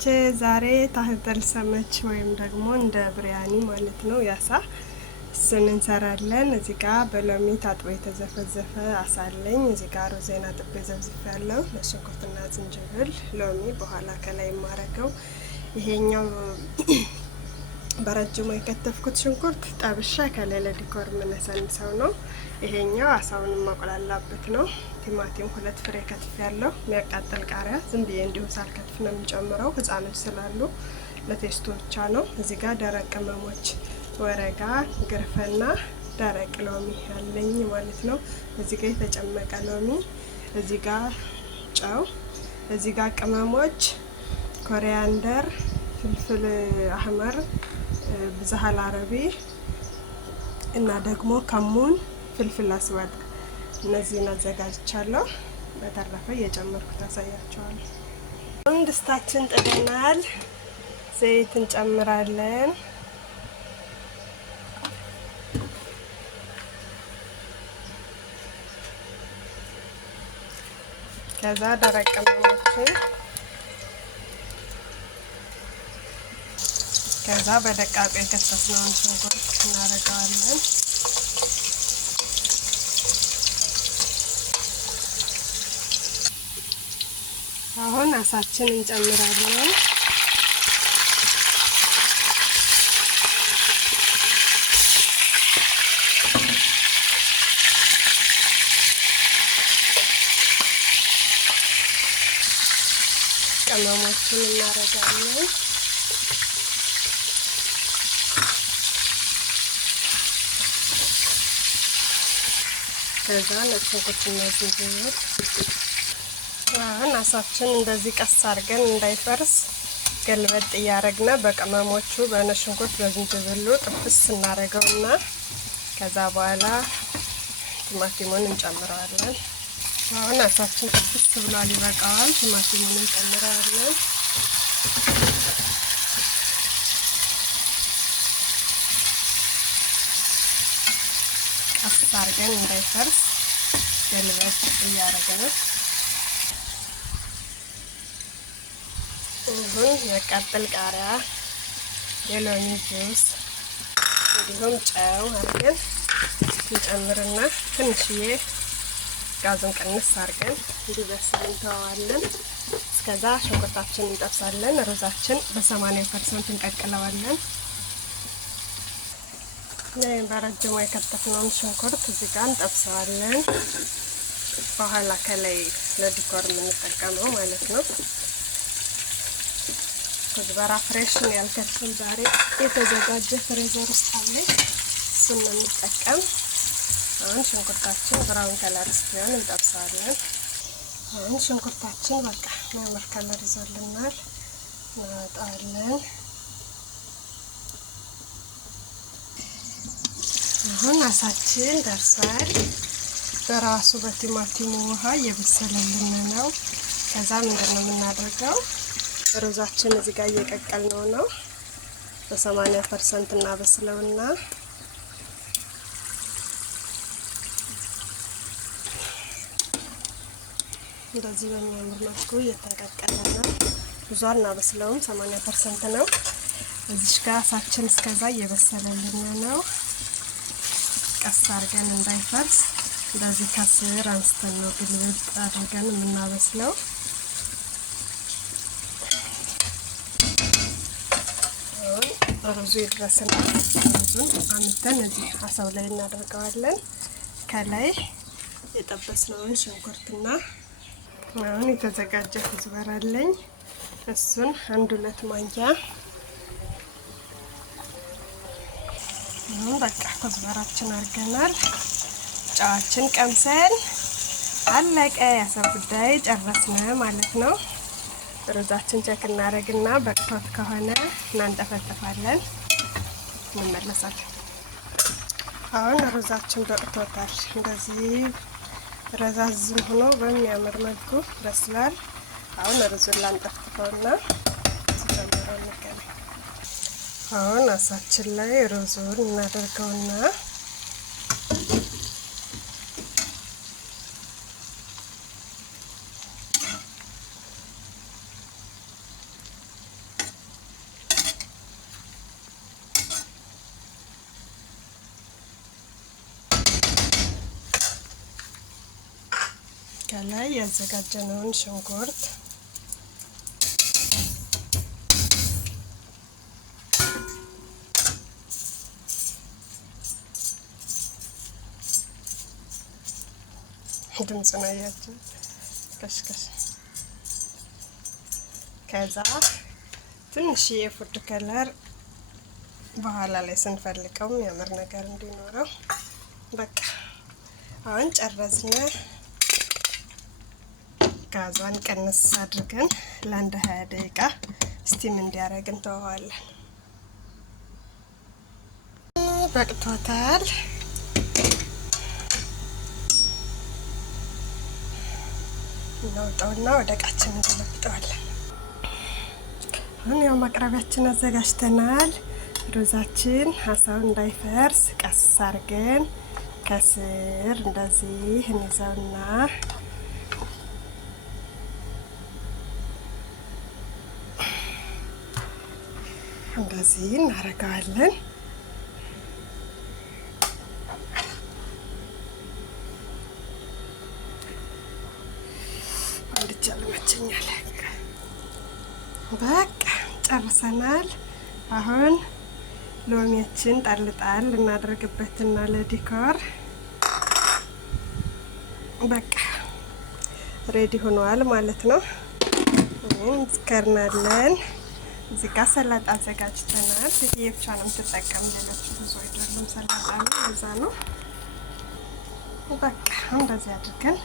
ቤተሰቦቼ ዛሬ ታህተል ሰመች ወይም ደግሞ እንደ ብሪያኒ ማለት ነው ያሳ እሱን እንሰራለን። እዚህ ጋር በሎሚ ታጥቦ የተዘፈዘፈ አሳ አለኝ። እዚህ ጋር ሮዜና ጥቤ ዘብዝፌያለሁ። ለሽንኩርትና ዝንጅብል፣ ሎሚ በኋላ ከላይ የማረገው ይሄኛው በረጅሙ የከተፍኩት ሽንኩርት ጠብሻ ከሌለ ዲኮር የምነሰንሰው ነው። ይሄኛው አሳውን ማቆላላበት ነው። ቲማቲም 2 ፍሬ ከትፍ ያለው የሚያቃጥል ቃሪያ ዝም ብዬ እንዲሁ ሳልከትፍ ነው የምጨምረው፣ ህጻኖች ስላሉ ለቴስቱ ብቻ ነው። እዚህ ጋር ደረቅ ቅመሞች ወረጋ፣ ግርፈና ደረቅ ሎሚ ያለኝ ማለት ነው። እዚህ ጋር የተጨመቀ ሎሚ፣ እዚህ ጋር ጨው፣ እዚህ ጋር ቅመሞች ኮሪያንደር፣ ፍልፍል አህመር፣ ብዛሃል አረቢ እና ደግሞ ከሙን፣ ፍልፍል አስወድ እነዚህን አዘጋጅቻለሁ። በተረፈ እየጨመርኩ ታሳያቸዋለሁ። አሁን ድስታችን ጥደናል። ዘይት እንጨምራለን። ከዛ ደረቅ ቅመሞችን ከዛ በደቃቁ የከተፍነውን ሽንኩርት እናደርገዋለን። አሁን አሳችን እንጨምራለን። ቅመሞችን እናደርጋለን። ከዛ ነጭ ሽንኩርትና ዝንጅብል አሳችን እንደዚህ ቀስ አድርገን እንዳይፈርስ ገልበጥ እያደረግነ በቅመሞቹ በነጭ ሽንኩርት በዝንጅብሉ ጥብስ እናደርገውና ከዛ በኋላ ቲማቲሙን እንጨምረዋለን። አሁን አሳችን ጥብስ ብሏል፣ ይበቃዋል። ቲማቲሙን እንጨምረዋለን። ቀስ አድርገን እንዳይፈርስ ገልበጥ እያደረግነ የሚያቃጥል ቃሪያ፣ የሎሚ ጁስ እንዲሁም ጨው አድርገን እንጨምርና ትንሽዬ ጋዙን ቀንስ አድርገን እንዲበስል እንተዋዋለን። እስከዛ ሽንኩርታችን እንጠብሳለን። ሩዛችን በ80% እንቀቅለዋለን። በረጅሙ የከተፍነውን ሽንኩርት እዚህ ጋር እንጠብሰዋለን። በኋላ ከላይ ለዲኮር የምንጠቀመው ማለት ነው። ኩዝበራ ፍሬሽ ነው ያልከተፍን፣ ዛሬ የተዘጋጀ ፍሬዘር ውስጥ አለ፣ እሱን ነው የምንጠቀም። አሁን ሽንኩርታችን ብራውን ከለር እስኪሆን እንጠብሰዋለን። አሁን ሽንኩርታችን በቃ የሚያምር ከለር ይዞልናል፣ እናወጣዋለን። አሁን አሳችን ደርሷል። በራሱ በቲማቲሙ ውሃ እየበሰለልን ነው። ከዛ ምንድን ነው የምናደርገው? ሩዛችን እዚህ ጋር እየቀቀልነው ነው። በ80% እናበስለውና እንደዚህ በሚያምር መልኩ እየተቀቀለ ነው። ብዙ እናበስለውም፣ 80% ነው። እዚህ ጋር አሳችን እስከዛ እየበሰለልን ነው። ቀስ አድርገን እንዳይፈርስ እንደዚህ ከስር አንስተን ነው ግልብጥ አድርገን የምናበስለው። ሩዙ ይድረስና ሩዙን አምጥተን እዚህ አሳው ላይ እናደርገዋለን። ከላይ የጠበስነውን ሽንኩርትና አሁን የተዘጋጀ ኩዝበራ አለኝ። እሱን 1-2 ማንኪያ በቃ ኩዝበራችን አድርገናል። ጨዋችን ቀምሰን አለቀ። ያሳ ጉዳይ ጨረስነ ማለት ነው። ሩዛችን ቸክ እናደርግና በቅቶት ከሆነ እናንጠፈጥፋለን፣ እንመለሳለን። አሁን ሩዛችን በቅቶታል። እንደዚህ ረዛዝም ሆኖ በሚያምር መልኩ በስሏል። አሁን ሩዙን ላንጠፍጥፈውና ሲጀምረው እንገናኝ። አሁን አሳችን ላይ ሩዙን እናደርገውና ከላይ ያዘጋጀነውን ሽንኩርት ድምጽ ነው ያያችሁ ከሽከሽ ከዛ ትንሽ የፉድ ከለር በኋላ ላይ ስንፈልገው የሚያምር ነገር እንዲኖረው በቃ አሁን ጨረስን። ጋዟን ቀንስ አድርገን ለአንድ 20 ደቂቃ ስቲም እንዲያደርግ እንተዋለን። በቅቶታል። እናውጣውና ወደ እቃችን እንገለብጠዋለን። አሁን ያው ማቅረቢያችን አዘጋጅተናል። ሩዛችን አሳው እንዳይፈርስ ቀስ አድርገን ከስር እንደዚህ እንይዘውና እንደዚህ እናደርገዋለን። ይመቸኛል። በቃ ጨርሰናል። አሁን ሎሚያችን ጣልጣል እናደርግበትና ለዲኮር በቃ ሬዲ ሆኗል ማለት ነው። እንከርናለን። እዚህ ጋር ሰላጣ አዘጋጅተናል። ይሄ ብቻ ነው የምትጠቀም፣ ሌሎች ብዙ አይደለም። ሰላጣ ነው፣ እዛ ነው። በቃ እንደዚህ አድርገን